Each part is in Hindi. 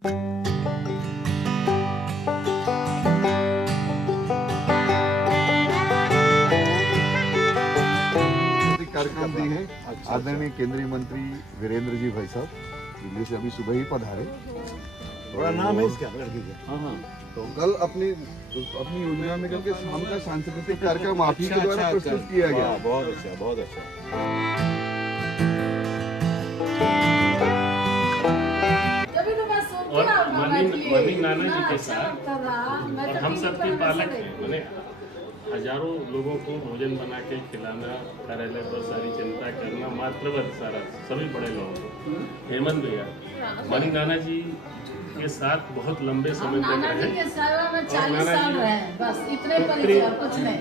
कार्यक्रम दी है आदरणीय केंद्रीय मंत्री वीरेंद्र जी भाई साहब, दिल्ली से अभी सुबह ही पधारे। बड़ा नाम है इसका लड़की का। हाँ, तो कल अपनी योजना में कल के शाम का सांस्कृतिक कार्यक्रम आप ही के द्वारा प्रस्तुत किया गया। बहुत अच्छा, बहुत अच्छा। और मनी नाना जी के साथ और हम सबके पालक हैं, मैंने हजारों लोगों को भोजन बना के खिलाना, कार्यालय पर सारी चिंता करना, मातृवर्ग सारा सभी बड़े लोगों को। हेमंत भैया मनी नाना जी के साथ बहुत लंबे समय तक नाना जी के सेवा में 40 साल रहे, बस इतने परिचय कुछ नहीं।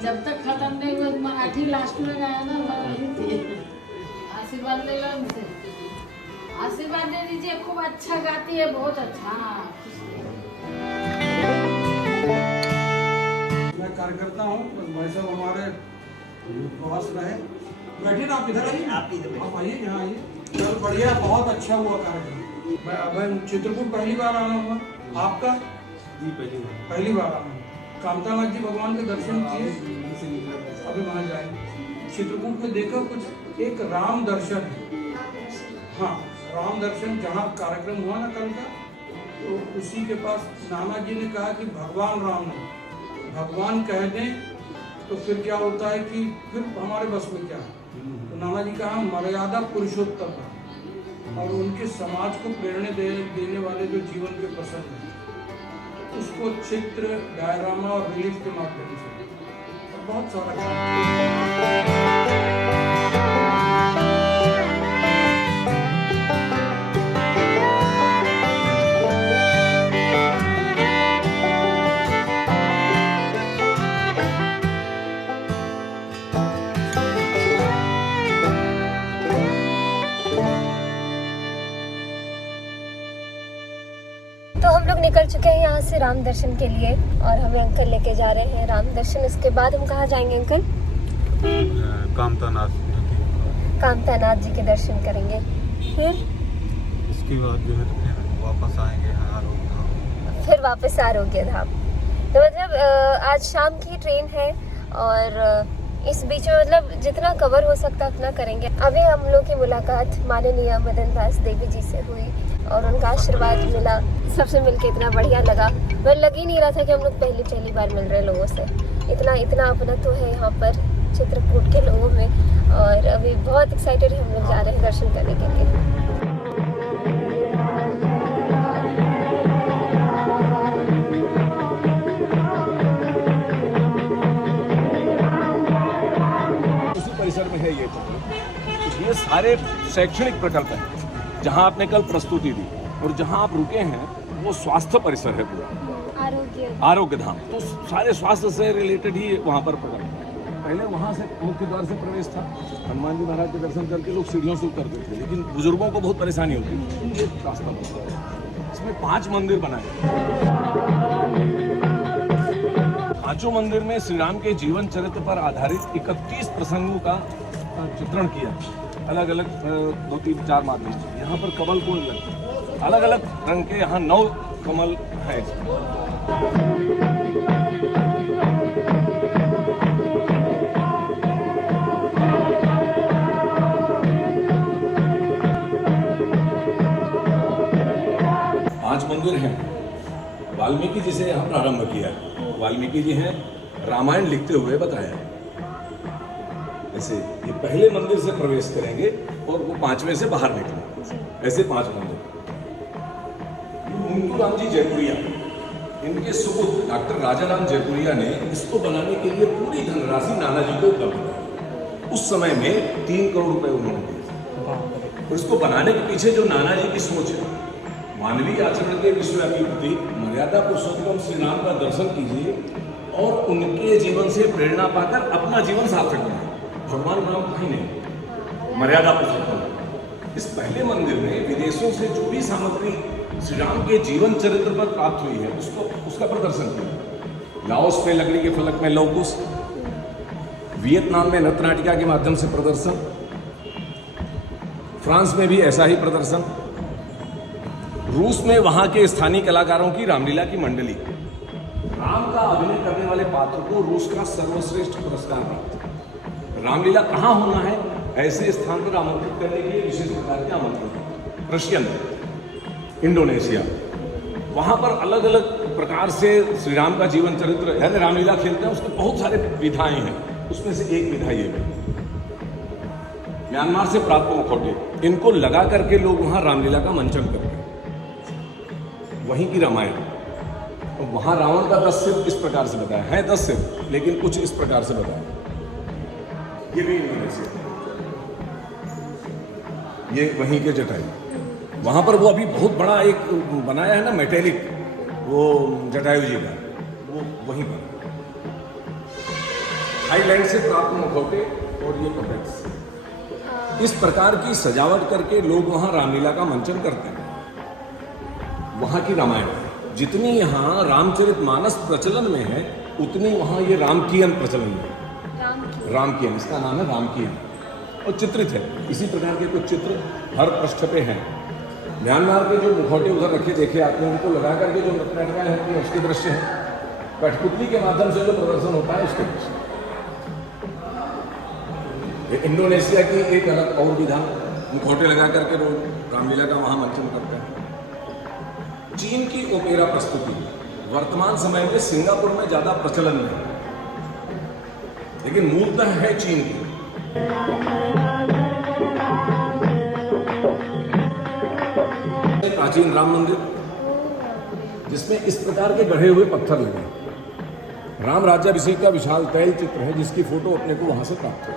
जब तक खत्म नहीं हुआ मराठी लास्ट में गया ना, वही थी। आशीर्वाद ले लो उनसे, आशीर्वाद दे दीजिए। खूब अच्छा गाती है, बहुत अच्छा। मैं कार्यकर्ता हूँ, भाई साहब हमारे पास रहे। बैठिए ना आप, इधर आइए, आप आइए, यहाँ आइए। चलो बढ़िया, बहुत अच्छा हुआ कार्यक्रम। मैं चित्रकूट पहली बार आना हुआ, आपका जी पहली बार आना। कामतानाथ जी भगवान के दर्शन किए, अभी वहाँ जाएंगे। चित्रकूट में देखा कुछ एक राम दर्शन है। हाँ, राम दर्शन जहाँ कार्यक्रम हुआ ना कल का, तो उसी के पास नाना जी ने कहा कि भगवान राम नहीं, भगवान कह दें तो फिर क्या होता है कि फिर हमारे बस में क्या है। तो नाना जी कहा मर्यादा पुरुषोत्तम है, और उनके समाज को प्रेरणा देने वाले जो जीवन के प्रसंग हैं उसको चित्र, डायरामा और रिलीफ के माध्यम से बहुत सारा तो हम लोग निकल चुके हैं यहाँ से राम दर्शन के लिए, और हमें अंकल लेके जा रहे हैं राम दर्शन। इसके बाद हम कहाँ जाएंगे अंकल? कामतानाथ जी के दर्शन करेंगे। फिर इसके बाद जो है वापस आएंगे आरोग्य धाम। फिर वापस आरोग्य धाम। तो मतलब आज शाम की ट्रेन है, और इस बीच में मतलब जितना कवर हो सकता उतना करेंगे। अभी हम लोग की मुलाकात माननीय मदन दास देवी जी से हुई, और उनका आशीर्वाद मिला। सबसे मिलके इतना बढ़िया लगा, मैं लग ही नहीं रहा था कि हम लोग पहली बार मिल रहे लोगों से। इतना अपना तो है यहाँ पर चित्रकूट के लोगों में, और अभी बहुत एक्साइटेड है हम लोग जा रहे हैं दर्शन करने के लिए। उसी परिसर में है ये चित्र। ये सारे शैक्षणिक प्रकल्प हैं जहाँ आपने कल प्रस्तुति दी, और जहाँ आप रुके हैं वो स्वास्थ्य परिसर है पूरा, आरोग्य धाम। तो सारे स्वास्थ्य से रिलेटेड ही वहाँ पर प्रकल्प है। पहले वहाँ से मुख्य द्वार से प्रवेश था, हनुमान जी महाराज के दर्शन करके लोग सीढ़ियों से उतरते थे, लेकिन बुजुर्गों को बहुत परेशानी होती थी। ये रास्ता बना, इसमें 5 मंदिर बनाए। 5 मंदिर में श्री राम के जीवन चरित्र पर आधारित 31 प्रसंगों का चित्रण किया, अलग अलग 2, 3, 4 माध्यम से। यहाँ पर कमल को अलग अलग रंग के यहाँ 9 कमल है। पांच मंदिर हैं। वाल्मीकि जी से यहाँ प्रारंभ किया। वाल्मीकि जी हैं रामायण लिखते हुए बताया। ऐसे ये पहले मंदिर से प्रवेश करेंगे और वो 5वें से बाहर निकलेंगे। ऐसे 5 मंदिर। मुंकू राम जी जयपुरिया, इनके सुपुत्र डॉक्टर राजाराम जयपुरिया ने इसको बनाने के लिए पूरी धनराशि नाना जी को उपलब्ध कराई। उस समय में 3 करोड़ रुपए उन्होंने दिए। और इसको बनाने के पीछे जो नाना जी की सोच है, मानवीय आचरण के विश्वव्यापी प्रतीक मर्यादा पुरुषोत्तम श्री राम का दर्शन कीजिए और उनके जीवन से प्रेरणा पाकर अपना जीवन सार्थक बनाए। भगवान राम कहीं नहीं, मर्यादा पुरुषोत्तम। इस पहले मंदिर में विदेशों से जो भी सामग्री श्री राम के जीवन चरित्र पर प्राप्त हुई है उसका प्रदर्शन किया। लाओस में लकड़ी के फलक में लौकुश, वियतनाम में नृत्यनाटिका के माध्यम से प्रदर्शन, फ्रांस में भी ऐसा ही प्रदर्शन, रूस में वहां के स्थानीय कलाकारों की रामलीला की मंडली राम का अभिनय करने वाले पात्र को रूस का सर्वश्रेष्ठ पुरस्कार प्राप्त। रामलीला कहाँ होना है, ऐसे स्थान पर आमंत्रित करने के लिए विशेष प्रकार के आमंत्रण। रशियन, इंडोनेशिया, वहां पर अलग अलग प्रकार से श्री राम का जीवन चरित्र यानी रामलीला खेलते हैं। उसके बहुत सारे विधाएं हैं, उसमें से एक विधा ये है। म्यांमार से प्राप्त मुखौटे, इनको लगा करके लोग वहां रामलीला का मंचन करते हैं। वहीं की रामायण, तो वहां रावण का 10 सिर इस प्रकार से बताया है, 10 सिर, लेकिन कुछ इस प्रकार से बताया। ये भी इंडोनेशिया, ये वहीं के जटायु, वहां पर वो अभी बहुत बड़ा एक बनाया है ना मेटेलिक, वो जटायु जी का, वो वहीं पर। थाईलैंड से प्राप्त मुखौटे और ये पपेट्स, इस प्रकार की सजावट करके लोग वहां रामलीला का मंचन करते हैं। वहां की रामायण, जितनी यहाँ रामचरितमानस प्रचलन में है उतनी वहां ये रामकीयन प्रचलन में है। रामकीयन, इसका नाम है रामकीयन और चित्रित है। इसी प्रकार के कुछ चित्र हर पृष्ठ पे हैं। म्यांमार के जो मुखौटे उधर रखे देखे आपने, उनको लगा करके जो नृत्यकाएं होती हैं उसके दृश्य हैं। कठपुतली के माध्यम से जो प्रदर्शन होता है उसके दृश्य। इंडोनेशिया की एक अलग और विधा, मुखौटे लगा करके लोग रामलीला का वहां मंचन करते हैं। चीन की ओपेरा प्रस्तुति वर्तमान समय में सिंगापुर में ज्यादा प्रचलन में है, लेकिन मूलतः है चीन की। प्राचीन राम मंदिर जिसमें इस प्रकार के गढ़े हुए पत्थर लगे। राम राज्याभिषेक का विशाल तैल चित्र है जिसकी फोटो अपने को वहां से प्राप्त हो।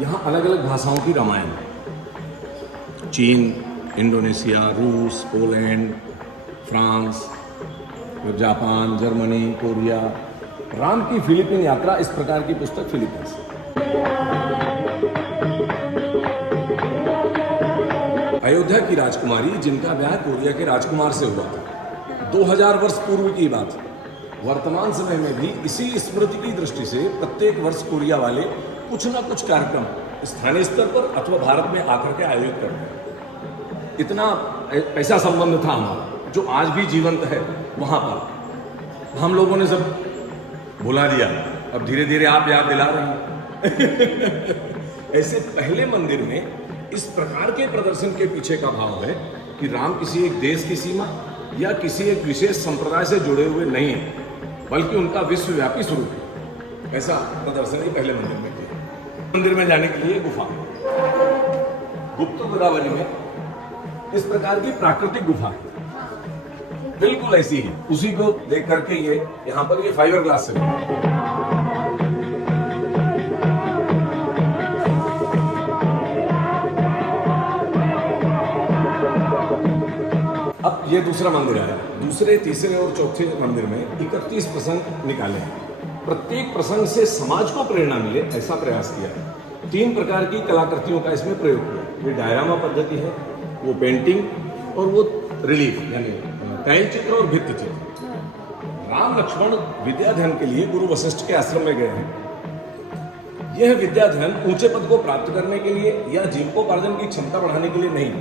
यहाँ अलग अलग भाषाओं की रामायण, चीन, इंडोनेशिया, रूस, Poland, France, Japan, Germany, Korea. Ram की फिलीपीन यात्रा, इस प्रकार की पुस्तक फिलीपींस। अयोध्या की राजकुमारी जिनका ब्याह कोरिया के राजकुमार से हुआ था, 2000 वर्ष पूर्व की बात। वर्तमान समय में भी इसी स्मृति की दृष्टि से प्रत्येक वर्ष कोरिया वाले कुछ ना कुछ कार्यक्रम स्थानीय स्तर पर अथवा भारत में आकर के आयोजित करते हैं। इतना ऐसा संबंध था हमारा जो आज भी जीवंत है। वहां पर हम लोगों ने सब भुला दिया, अब धीरे धीरे आप याद दिला रहे हैं। ऐसे पहले मंदिर में इस प्रकार के प्रदर्शन के पीछे का भाव है कि राम किसी एक देश की सीमा या किसी एक विशेष संप्रदाय से जुड़े हुए नहीं है, बल्कि उनका विश्वव्यापी स्वरूप है। ऐसा प्रदर्शन ही पहले मंदिर में किया। मंदिर में जाने के लिए गुफा, गुप्त गोदावरी में इस प्रकार की प्राकृतिक गुफा बिल्कुल ऐसी ही, उसी को देख करके ये यहाँ पर ये फाइबर ग्लास से। अब ये दूसरा मंदिर है। दूसरे, तीसरे और चौथे मंदिर में 31 प्रसंग निकाले हैं। प्रत्येक प्रसंग से समाज को प्रेरणा मिले ऐसा प्रयास किया है। 3 प्रकार की कलाकृतियों का इसमें प्रयोग किया। ये डायरामा पद्धति है, वो पेंटिंग और वो रिलीफ यानी तैल चित्र और भित्ति चित्र। राम लक्ष्मण विद्याध्ययन के लिए गुरु वशिष्ठ के आश्रम में गए हैं। यह विद्याध्ययन ऊंचे पद को प्राप्त करने के लिए या जीविकोपार्जन की क्षमता बढ़ाने के लिए नहीं,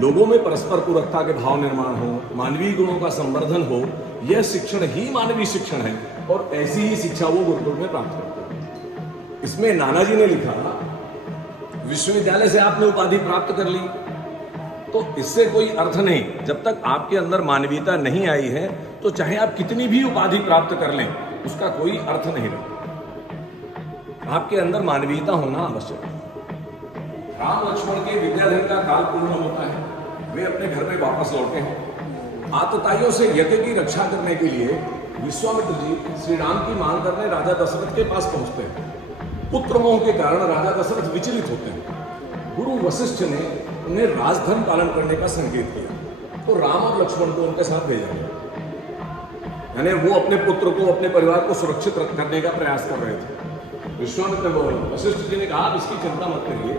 लोगों में परस्पर पूरकता के भाव निर्माण हो, मानवीय गुणों का संवर्धन हो, यह शिक्षण ही मानवीय शिक्षण है और ऐसी ही शिक्षा वो गुरुकुल में प्राप्त करते हैं। इसमें नानाजी ने लिखा, विश्वविद्यालय से आपने उपाधि प्राप्त कर ली तो इससे कोई अर्थ नहीं। जब तक आपके अंदर मानवीयता नहीं आई है तो चाहे आप कितनी भी उपाधि प्राप्त कर लें उसका कोई अर्थ नहीं रहता। आपके अंदर मानवीयता होना आवश्यक है। राम लक्ष्मण के विद्याध्ययन का काल पूर्ण होता है, वे अपने घर में वापस लौटे हैं। आतताइयों से यज्ञ की रक्षा करने के लिए विश्वामित्र जी श्री राम की मांग करने राजा दशरथ के पास पहुंचते हैं। पुत्र मोह के कारण राजा दशरथ विचलित होते हैं। गुरु वशिष्ठ ने उन्हें राजधर्म पालन करने का संकेत किया तो राम और लक्ष्मण को उनके साथ भेजा गया। यानी वो अपने पुत्र को, अपने परिवार को सुरक्षित करने का प्रयास कर रहे थे। विश्वामित्र वशिष्ठ जी ने कहा, आप इसकी चिंता मत करिए,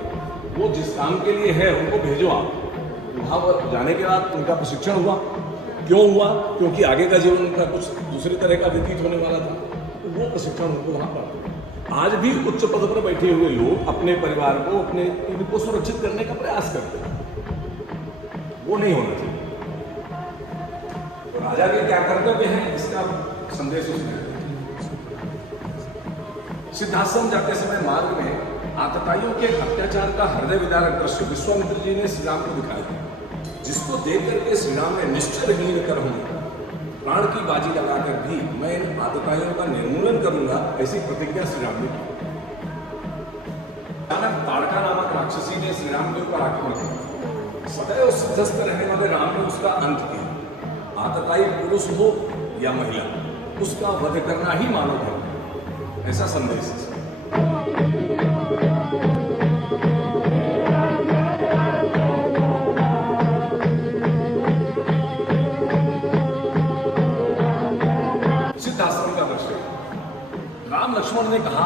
वो जिस काम के लिए है उनको भेजो आप। वहां जाने के बाद उनका प्रशिक्षण हुआ। क्यों हुआ? क्योंकि आगे का जीवन उनका कुछ दूसरी तरह का व्यतीत होने वाला था, तो वो प्रशिक्षण उनको वहां प्राप्त। आज भी उच्च पद पर बैठे हुए लोग अपने परिवार को, अपने इनको सुरक्षित करने का प्रयास करते हैं। वो नहीं होना चाहिए। तो राजा के क्या कर्तव्य हैं, इसका संदेश उसमें सिद्धाश्रम जाते समय मार्ग में आतताइयों के अत्याचार का हृदय विदारक दृश्य विश्वामित्र जी ने श्री राम को दिखाया, जिसको देख करके श्री राम ने निश्चय हीन कर प्राण की बाजी लगाकर भी मैं इन आतताइयों का निर्मूलन करूंगा, ऐसी प्रतिज्ञा श्री राम ने की। ताड़का नामक राक्षसी ने श्री राम के ऊपर आक्रमण किया। सदैव सिद्धस्थ रहने वाले राम ने उसका अंत किया। आतताई पुरुष हो या महिला, उसका वध करना ही मानव धर्म, ऐसा संदेश है। सिद्धाश्रम का दृश्य। राम लक्ष्मण ने कहा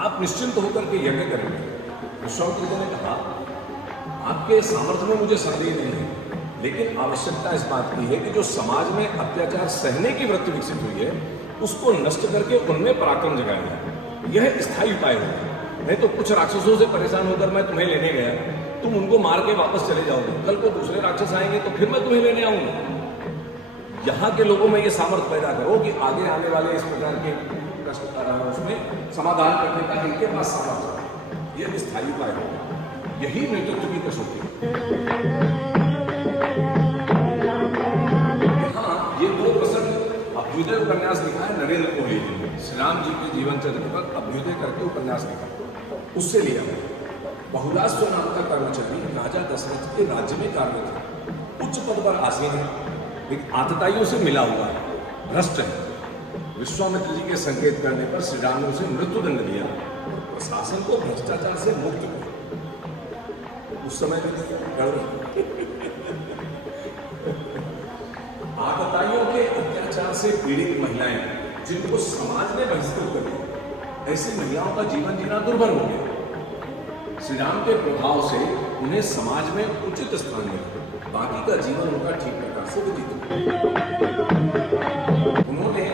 आप निश्चिंत होकर के यज्ञ करेंगे। विश्वामित्र जी ने कहा आपके सामर्थ्य में मुझे संदेह नहीं है, लेकिन आवश्यकता इस बात की है कि जो समाज में अत्याचार सहने की वृत्ति विकसित हुई है, उसको नष्ट करके उनमें पराक्रम जगाया जाए। यह स्थायी उपाय होगा। नहीं तो कुछ राक्षसों से परेशान होकर मैं तुम्हें लेने गया, तुम उनको मार के वापस चले जाओगे, कल को दूसरे राक्षस आएंगे तो फिर मैं तुम्हें लेने आऊंगा। यहाँ के लोगों में ये सामर्थ्य पैदा करो कि आगे आने वाले इस प्रकार के उसमें समाधान करने का इनके पास सामर्थ्य, यह स्थायी उपाय होगा। यही नेतृत्व की कसौटी। हाँ, ये दो प्रसंग अभ्युदय उपन्यास लिखा है नरेंद्र कोहली जी ने, श्री राम जी के जीवन चरित्र पर अभ्युदय करके उपन्यास लिखा, उससे लिया गया। बहुलास्व नाम का कर्मचारी राजा दशरथ के राज्य में कार्यरत है, उच्च पद पर आसीन है, एक आतताइयों से मिला हुआ है, भ्रष्ट है। विश्वामित्र जी के संकेत करने पर श्री राम ने उसे मृत्युदंड दिया, प्रशासन को भ्रष्टाचार से मुक्त किया। उस समय में आतताइयों के अत्याचार से पीड़ित महिलाएं, जिनको समाज ने बहिष्कृत कर दिया, ऐसी महिलाओं का जीवन जीना दुर्भर हो गया। श्री राम के प्रभाव से उन्हें समाज में उचित स्थान मिला, बाकी का जीवन उनका ठीक प्रकार से व्यतीत हुआ। उन्होंने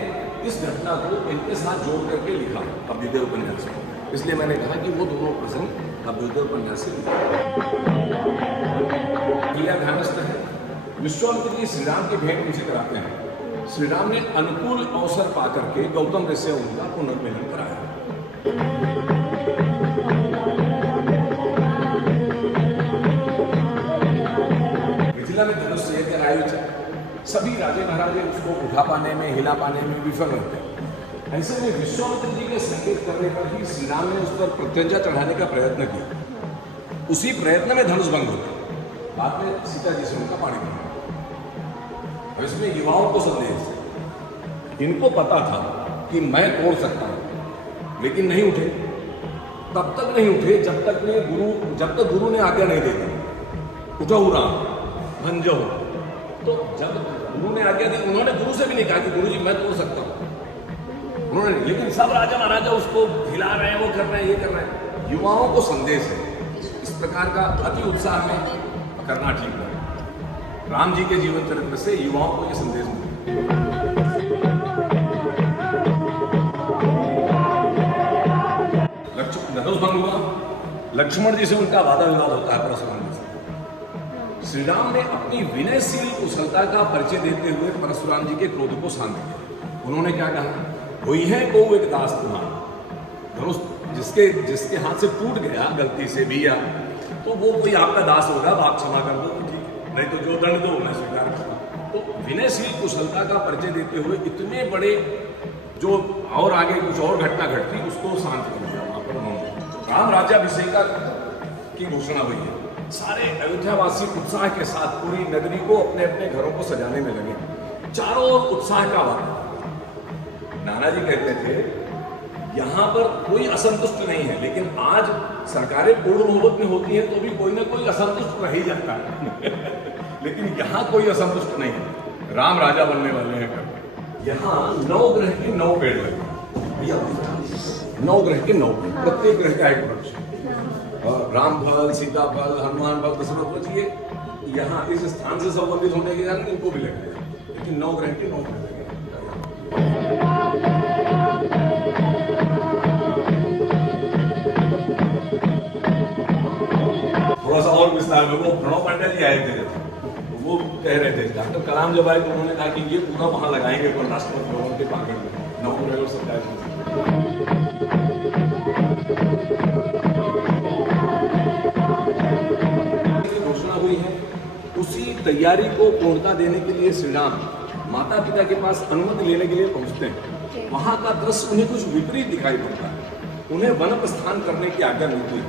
इस घटना को इनके साथ जोड़ करके लिखा अभ्युदय उपन्यास में, इसलिए मैंने कहा कि वो दोनों प्रसंग अभ्युदय उपन्यास से लिखा। ध्यानस्थ है, विश्वामित्र जी श्री राम की भेंट उनसे कराते हैं। श्री राम ने अनुकूल अवसर पाकर के गौतम ऋषि से उनका पुनर्मिलन कराया। मिथिला में धनुष यज्ञ आयोजित, सभी राजे महाराजे उसको उठा पाने में, हिला पाने में विफल रहते हैं। ऐसे में विश्वामित्र जी के संकेत करने पर ही श्री राम ने उस पर प्रत्यंचा चढ़ाने का प्रयत्न किया। उसी प्रयत्न में धनुष भंग हो गया। बाद में सीता जी से उनका पाणी ग्रहण। इसमें युवाओं को संदेश, इनको पता था कि मैं तोड़ सकता हूं, लेकिन नहीं उठे। तब तक नहीं उठे जब तक गुरु ने आज्ञा नहीं दी थी, उठो राम भंजो। तो जब गुरु ने आज्ञा दी, उन्होंने गुरु से भी नहीं कहा कि गुरु जी मैं तोड़ सकता हूं, उन्होंने, लेकिन सब राजा महाराजा उसको हिला रहे हैं, वो कर रहे हैं, ये कर रहे हैं। युवाओं को संदेश है, इस प्रकार का अति उत्साह में करना ठीक है। राम जी के जीवन चरित्र से युवाओं को ये संदेश मिला। धनुष भंग हुआ, लक्ष्मण जी से उनका वादा विवाद होता है परशुराम जी से। श्री राम ने अपनी विनयशील कुशलता का परिचय देते हुए परशुराम जी के क्रोध को शांत किया। उन्होंने क्या कहा, हुई है को एक दास तुम्हारा, धनुष जिसके हाथ से टूट गया गलती से भी, या तो वो कोई आपका दास होगा, आप क्षमा कर दो, ठीक, नहीं तो जो दंड दो मैं स्वीकार करता। तो विनयशील कुशलता का परिचय देते हुए इतने बड़े जो और आगे कुछ और घटना घटती उसको शांत कर दिया। वहां पर राम राज्याभिषेक की घोषणा हुई है। सारे अयोध्यावासी उत्साह के साथ पूरी नगरी को अपने अपने घरों को सजाने में लगे, चारों ओर उत्साह का वातावरण। नाना जी कहते थे यहाँ पर कोई असंतुष्ट नहीं है, लेकिन आज सरकारें पूर्ण बहुमत में होती हैं तो भी कोई ना कोई असंतुष्ट रह ही जाता है। लेकिन यहाँ कोई असंतुष्ट नहीं है, राम राजा बनने वाले हैं। यहाँ 9 ग्रह के 9 पेड़ लगे, 9 ग्रह के 9 पेड़, प्रत्येक ग्रह का एक वृक्ष। राम फल, सीता फल, हनुमान फल, दशरथ फल, ये यहाँ इस स्थान से संबंधित होने के कारण इनको भी लगे, लेकिन 9 ग्रह के 9 पेड़ लगे। विस्तार में। वो प्रणव पांड्या जी आए थे, वो कह रहे थे डॉक्टर कलाम जब आए तो उन्होंने कहा कि ये पूरा वहाँ लगाएंगे राष्ट्रपति भवन के प्रांगण में, नवंबर और 27 में घोषणा हुई है। उसी तैयारी को पूर्णता देने के लिए श्री राम माता पिता के पास अनुमति लेने के लिए पहुंचते हैं। वहां का दृश्य उन्हें कुछ विपरीत दिखाई पड़ता है। उन्हें वन प्रस्थान करने की आज्ञा मिलती है,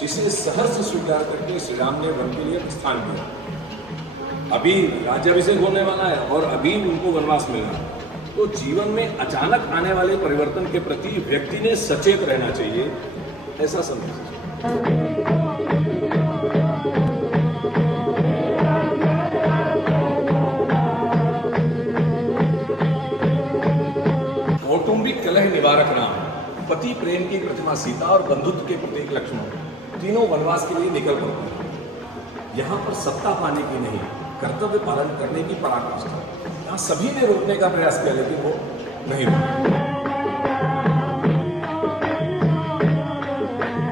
जिसे सहर्ष स्वीकार करके श्री राम ने वन के लिए प्रस्थान किया। अभी राज्याभिषेक होने वाला है और अभी उनको वनवास मिलना है, तो जीवन में अचानक आने वाले परिवर्तन के प्रति व्यक्ति ने सचेत रहना चाहिए, ऐसा संदेश। कौटुंबिक कलह निवारक राम, पति प्रेम की प्रतिमा सीता और बंधुत्व के प्रतीक लक्ष्मण तीनों वनवास के लिए निकल पड़ते हैं। यहाँ पर सत्ता पाने की नहीं, कर्तव्य पालन करने की पराकाष्ठा। यहाँ सभी ने रोकने का प्रयास किया लेकिन वो नहीं रुके।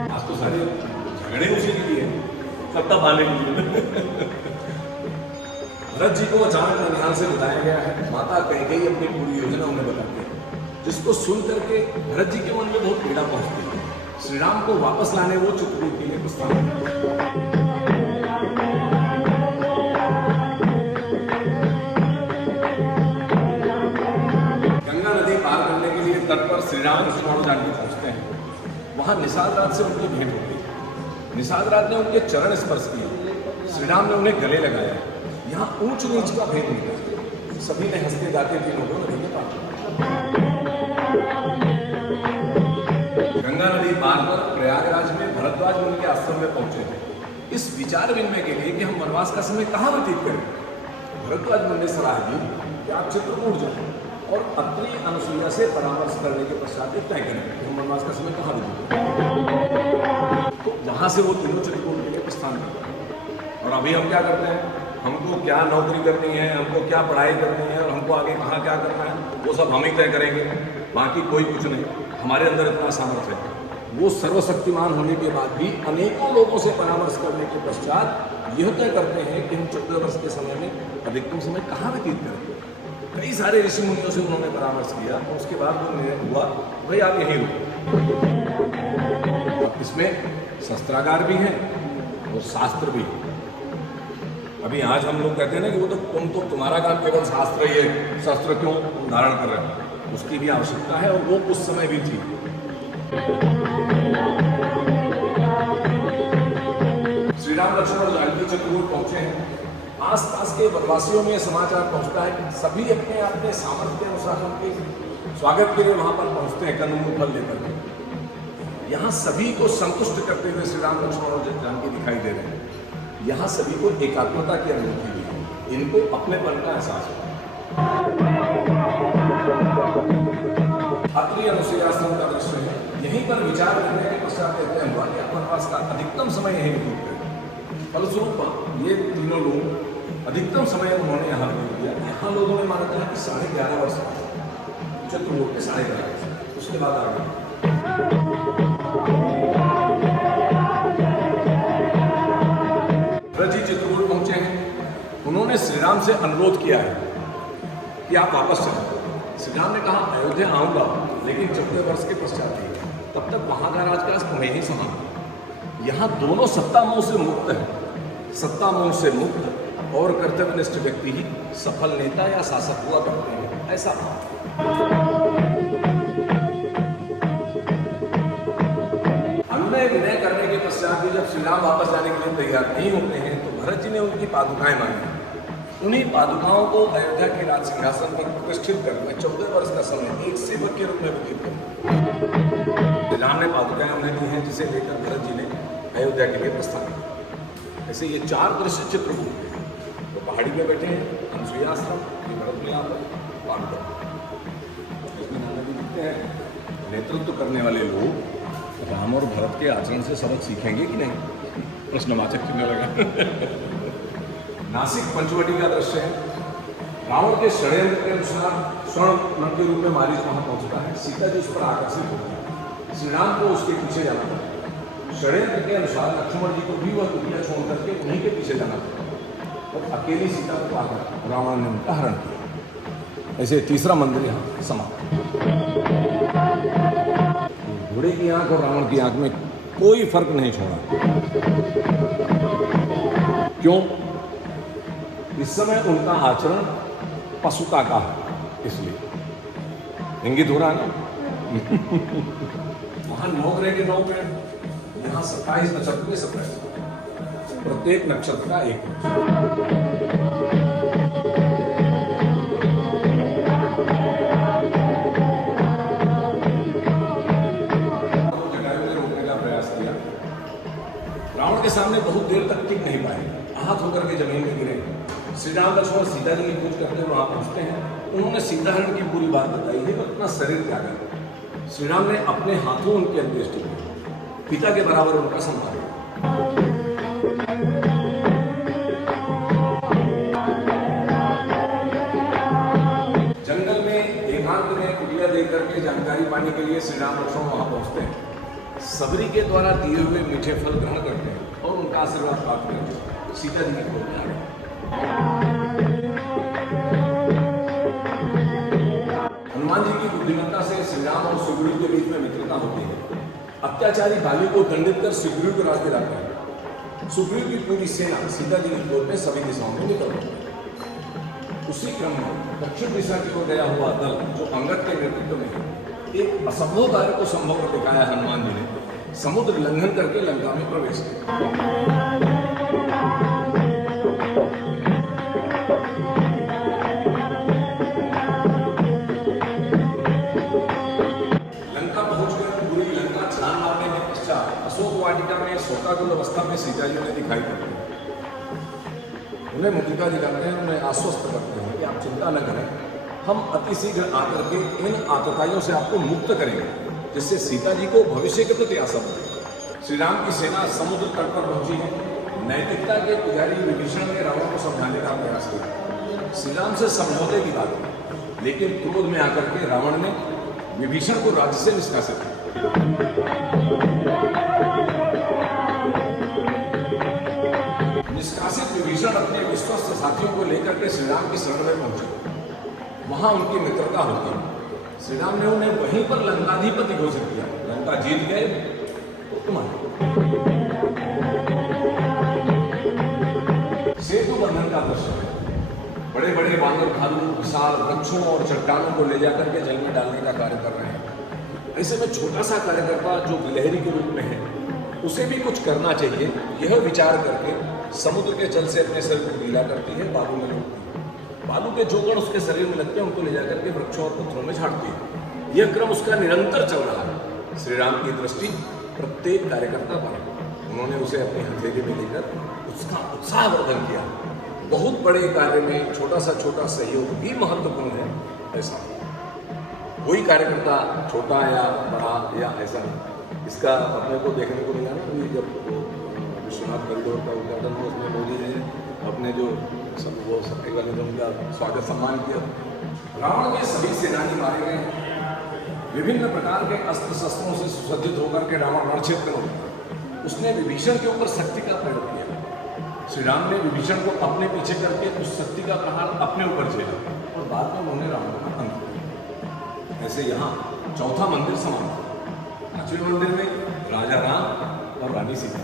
आज तो सारे झगड़े उसी के लिए, सत्ता पाने के लिए। भरत जी को अचानक ननिहाल से बुलाया गया है। माता कैकेयी अपनी पूरी योजना उन्हें बताती है, जिसको सुन करके भरत जी के मन में बहुत पीड़ा पहुंचती है। श्री राम को वापस लाने वो चित्रकूट के लिए प्रस्ताव गंगा नदी पार करने के लिए तट पर श्री राम लक्ष्मण जानकी पहुंचते हैं। वहां निषाद राज से उनकी भेंट होती है। निषाद राज ने उनके चरण स्पर्श किए, श्री राम ने उन्हें गले लगाया। यहाँ ऊंच नीच का भेद निकला, सभी ने हंसते गाते तीनों को नदी में पार। गंगा नदी पार कर प्रयागराज में भरद्वाज मुनि के आश्रम में पहुंचे थे इस विचार विनिमय के लिए कि हम वनवास का समय कहाँ व्यतीत करें। भरद्वाज मुनि ने सलाह दी कि आप चित्रकूट जाएं और अत्रि अनुसुईया से परामर्श करने के पश्चात तय करें कि हम वनवास का समय कहाँ व्यतीत करें। तो वहां से वो तीनों चित्रकूट के लिए प्रस्थान करते हैं। और अभी हम क्या करते हैं, हमको क्या नौकरी करनी है, हमको क्या पढ़ाई करनी है और हमको आगे कहाँ क्या करना है, वो सब हम ही तय करेंगे, बाकी कोई कुछ नहीं। हमारे अंदर इतना सामर्थ्य है। वो सर्वशक्तिमान होने के बाद भी अनेकों लोगों से परामर्श करने के पश्चात यह तय करते हैं कि हम 14 वर्ष के समय में अधिकतम समय कहाँ व्यतीत करें। कई सारे ऋषि मुनियों से उन्होंने परामर्श किया और उसके बाद वो निर्णय हुआ भाई आप यहीं रुको। इसमें शस्त्रागार भी है और शास्त्र भी है। अभी आज हम लोग कहते हैं ना कि वो तो तुम्हारा काम केवल शास्त्र ही है, शस्त्र क्यों धारण कर रहे हैं, उसकी भी आवश्यकता है और वो उस समय भी थी। श्री राम लक्ष्मण और जानकी चित्रकूट पहुंचे हैं। आस पास के वनवासियों में समाचार पहुंचता है कि सभी अपने अपने सामर्थ्य के अनुसार उनके स्वागत के लिए वहां पर पहुंचते हैं कंदमूल फल लेकर। यहाँ सभी को संतुष्ट करते हुए श्री राम लक्ष्मण और जानकी दिखाई दे रहे हैं। यहाँ सभी को एकात्मता की अनुभूति हुई है, इनको अपनेपन का एहसास हुआ। अत्रि अनुसुईयाश्रम का दृश्य है। यहीं पर विचार करने के पश्चात कहते हुआ कि वनवास का अधिकतम समय यहीं व्यतीत करें। फलस्वरूप ये तीनों लोग अधिकतम समय उन्होंने यहाँ व्यतीत किया। यहाँ लोगों ने माना था कि 11.5 वर्ष, चित्रकूट के 11.5 वर्ष, उसके बाद आगे भरत जी चित्रकूट पहुंचे हैं। उन्होंने श्री राम से अनुरोध किया है कि आप वापस चलें। श्री राम ने कहा अयोध्या आऊँगा लेकिन 14 वर्ष के पश्चात ही, तब तक वहाँ का राजकाज तुम्हें ही संभालना। यहाँ दोनों सत्ता मोह से मुक्त है। सत्ता मोह से मुक्त और कर्तव्यनिष्ठ व्यक्ति ही सफल नेता या शासक हुआ करते हैं, ऐसा अनुनय विनय करने के पश्चात भी जब श्री राम वापस जाने के लिए तैयार नहीं होते हैं तो भरत जी ने उनकी पादुकाएं मांगी। उन्हीं पादुकाओं को अयोध्या के राज सिंहासन पर प्रतिष्ठित करके 14 वर्ष का समय एक सेवक के रूप में व्यतीत किया। राम ने पादुकाएं उन्हें दी हैं, जिसे लेकर भरत जी ने अयोध्या के लिए प्रस्थान किया। ऐसे ये 4 दृश्य चित्रकूट के, तो पहाड़ी में बैठे हैं अनुसुईयाश्रम, भरत में आप पादुका। इसमें नाना जी लिखते हैं नेतृत्व करने वाले लोग राम और भरत के आचरण से सबक सीखेंगे कि नहीं, प्रश्नवाचक चिन्ह लगा। नासिक पंचवटी का दृश्य है। रावण के षड्यंत्र के अनुसार स्वर्ण के रूप में मारीच वहां पहुंचता है। सीता जी उस पर आकर्षित होती है। श्री राम को उसके पीछे जाना पड़ता है। षड्यंत्र के अनुसार लक्ष्मण जी को भी वह कुटिया छोड़ करके उन्हीं के पीछे जाना पड़ा और अकेली सीता को पाकर रावण ने उनका हरण किया। ऐसे तीसरा मंदिर यहाँ समाप्त। घोड़े की आंख और रावण की आंख में कोई फर्क नहीं छोड़ा। क्यों? इस समय उनका आचरण पशुता का है, इसलिए इंगित हो रहा है ना। वहां 9 ग्रह के 9 पेड़, यहाँ 27 नक्षत्र के 27, प्रत्येक नक्षत्र का एक। रोकने का प्रयास किया। रावण के सामने बहुत देर तक टिक नहीं पाए, आहत होकर के जमीन में गिरे। श्री राम लक्ष्मण सीता जी की खोज करते हुए वहां पहुंचते हैं। उन्होंने सीता हरण की पूरी बात बताई है और अपना शरीर त्यागा। श्री राम ने अपने हाथों उनकी अंत्येष्टि की, पिता के बराबर उनका सम्मान किया। जंगल में एकांत में कुटिया देकर के जानकारी पाने के लिए श्री राम लक्ष्मण वहां पहुंचते हैं। सबरी के द्वारा दिए हुए मीठे फल ग्रहण करते हैं और उनका आशीर्वाद प्राप्त करके सीता जी की खोज में आ गए। हनुमान जी की बुद्धिमत्ता से श्री राम और सुग्रीव के बीच में मित्रता होती है। अत्याचारी बाली को दंडित कर सुग्रीव को रास्ते लाते हैं। सुग्रीव की पूरी सेना सीता जी की खोज में सभी दिशाओं में निकल गई। उसी क्रम में दक्षिण दिशा की ओर गया हुआ दल जो अंगद के नेतृत्व में एक असंभव कार्य को संभव कर दिखाया। हनुमान जी ने समुद्र लंघन करके लंका में प्रवेश किया। अशोक वाटिका में शोकाकुल अवस्था में सीता जी उन्हें दिखाई पड़ती है। उन्हें मुद्रिका दिखाते हैं, उन्हें आश्वस्त करते हैं कि आप चिंता न करें, हम अतिशीघ्र आकर के इन आतताइयों से आपको मुक्त करेंगे, जिससे सीता जी को भविष्य के प्रति आशा बढ़े। श्री राम की सेना समुद्र तट पर पहुंची है। नैतिकता के पुजारी विभीषण ने रावण को समझाने का प्रयास किया। श्री राम से समझौते की बात की, लेकिन क्रोध में आकर के रावण ने विभीषण को राज्य से निष्कासित किया। निष्कासित विभीषण अपने विश्वस्त साथियों को लेकर के श्री राम की शरण में पहुंचे। वहां उनकी मित्रता होती है। श्री राम ने उन्हें वहीं पर लंकाधिपति घोषित किया। लंका जीत गए तो तुम्हारे। सेतु बंधन का दृश्य है। बड़े बड़े बानर भालू विशाल वृक्षों और चट्टानों को ले जाकर के जल में डालने का कार्य कर रहे हैं। ऐसे में छोटा सा कार्यकर्ता जो गिलहरी के रूप में है, उसे भी कुछ करना चाहिए। यह विचार करके समुद्र के जल से अपने शरीर को गीला करती है, बालू में लूटती है। बालू के जो गण उसके शरीर में लगते हैं उनको ले जाकर के वृक्षों और पत्थरों में झाड़ती है। यह क्रम उसका निरंतर चल रहा है। श्री राम की दृष्टि प्रत्येक कार्यकर्ता पर है। उन्होंने उसे अपनी हथेली में लेकर उसका उत्साहवर्धन किया। बहुत बड़े कार्य में छोटा सहयोग भी महत्वपूर्ण है। ऐसा कोई कार्यकर्ता छोटा या बड़ा या ऐसा नहीं। इसका अपने को देखने को मिला ना, जब विश्वनाथ कॉरिडोर का उद्घाटन हुआ, उसमें मोदी ने अपने जो वो सबके वाले ने उनका स्वागत सम्मान किया। रावण के सभी सेनानी मारे गए। विभिन्न प्रकार के अस्त्र शस्त्रों से सुसज्जित होकर के रावण रणक्षेत्र में उतरा। उसने विभीषण के ऊपर शक्ति का प्रयोग किया। श्री राम ने विभीषण को अपने पीछे करके उस शक्ति का प्रहार अपने ऊपर झेला और बाद में उन्होंने रावण का अंत किया। ऐसे यहाँ चौथा मंदिर समाप्त। पांचवें मंदिर में राजा राम और रानी सीता।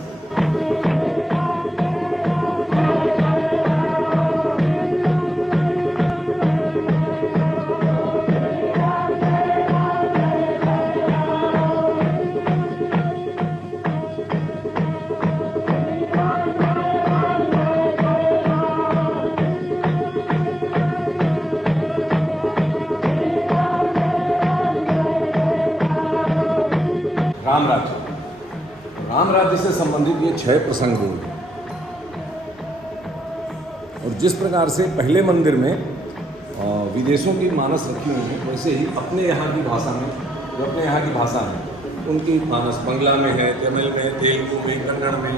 राम राज्य से संबंधित ये 6 प्रसंग हुए। और जिस प्रकार से पहले मंदिर में विदेशों की मानस रखी हुई है, वैसे ही अपने यहाँ की भाषा में, जो अपने यहाँ की भाषा है, उनकी मानस बंगला में है, तमिल में, तेलुगु में, कन्नड़ में।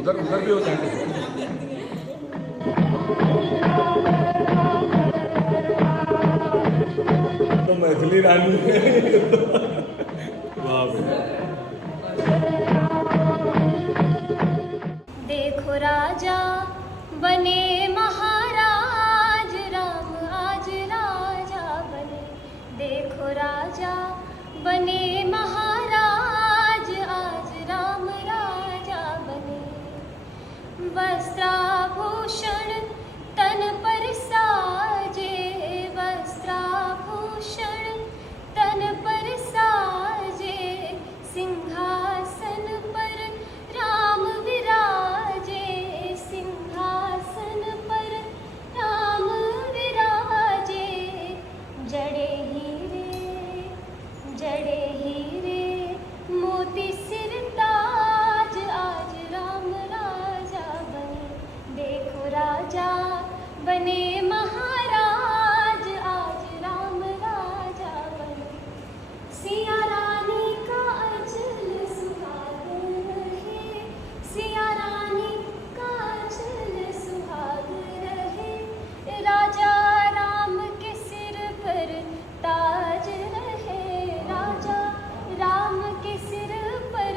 उधर उधर भी हो जाएंगे। तो मैथिली रानी वाह भैया। देखो राजा बने महाराज, राम आज राजा बने। देखो राजा बने महाराज, आज राम राजा बने। वस्त्राभूषण तन पर साजे, वस्त्राभूषण तन पर साजे। सिंहासन पर राम विराजे, सिंहासन पर राम विराजे। जड़े हीरे मोती सिर ताज, आज राम राजा बने। देखो राजा बने महाराज, आज राम राजा बने। सिया रानी का अचल सुहाग रहे, सिया रानी का अचल सुहाग रहे। राजा राम के सिर पर ताज रहे, राजा राम के सिर पर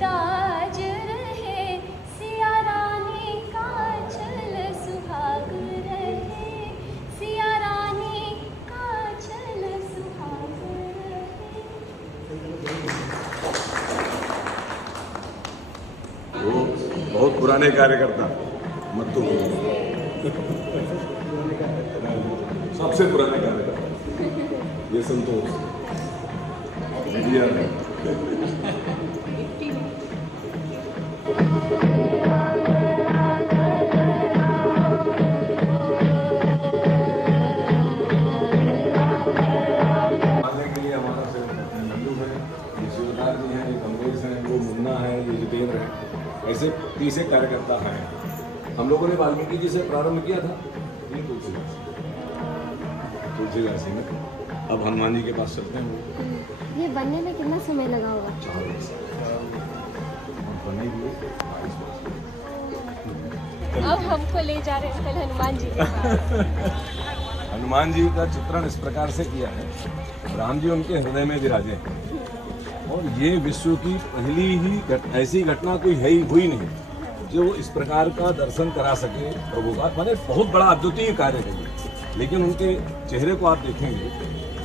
ताज रहे। सिया रानी का अचल सुहाग रहे, सिया रानी का अचल सुहाग रहे। वो बहुत पुराने कार्यकर्ता मत्तू सबसे पुराने कार्यकर्ता ये संतोष मीडिया में। आने के लिए हमारा से नंदू है, ये शिवदार जी हैं, ये कमलेश हैं, वो मुन्ना है, ये जितेंद्र है, ऐसे 30 कार्यकर्ता हैं। हम लोगों ने वाल्मीकि जी से प्रारंभ किया था तुलसीदास जी में, अब हनुमान जी के पास चलते हैं। ये बनने में कितना समय लगा होगा? 4 वर्ष बने हुए 22 वर्ष। अब हमको ले जा रहे हैं कल हनुमान जी के पास। हनुमान जी का चित्रण इस प्रकार से किया है, राम जी उनके हृदय में विराजे हैं। और ये विश्व की पहली ही ऐसी घटना कोई है ही हुई नहीं जो इस प्रकार का दर्शन करा सके प्रभु का। मैंने बहुत बड़ा अद्वितीय कार्य है, लेकिन उनके चेहरे को आप देखेंगे